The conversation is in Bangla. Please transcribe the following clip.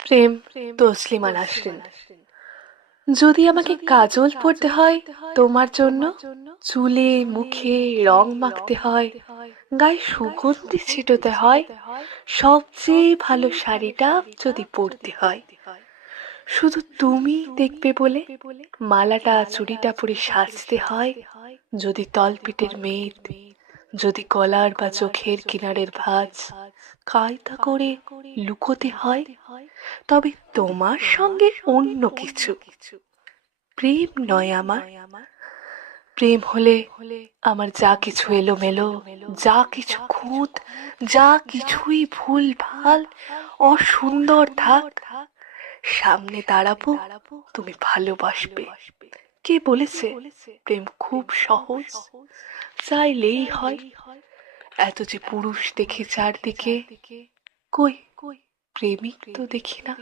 প্রেম তসলিমা নাসরিন। যদি আমাকে কাজল পরতে হয় তোমার জন্য, চুলে মুখে রং মাখতে হয়, গায়ে সুগন্ধি ছিটাতে হয়, সবচেয়ে ভালো শাড়িটা যদি পরতে হয়, শুধু তুমি দেখবে বলে মালাটা চুড়িটা পরে সাজতে হয়, যদি তলপিটের মেদ, যদি গলার বা চোখের কিনারের ভাঁজ কায়দা করে লুকোতে হয়, তবে তোমার সঙ্গে অন্য কিছু। প্রেম নয় আমার। প্রেম হলে আমার যা কিছু এলোমেলো, যা কিছু খুঁত, যা কিছুই ভুল ভাল অসুন্দর থাক, সামনে দাঁড়াবো, তুমি ভালোবাসবে। কে বলেছে প্রেম খুব সহজ, চাইলেই হয়? এত যে পুরুষ দেখি চারদিকে, কই প্রেমিক তো দেখি না।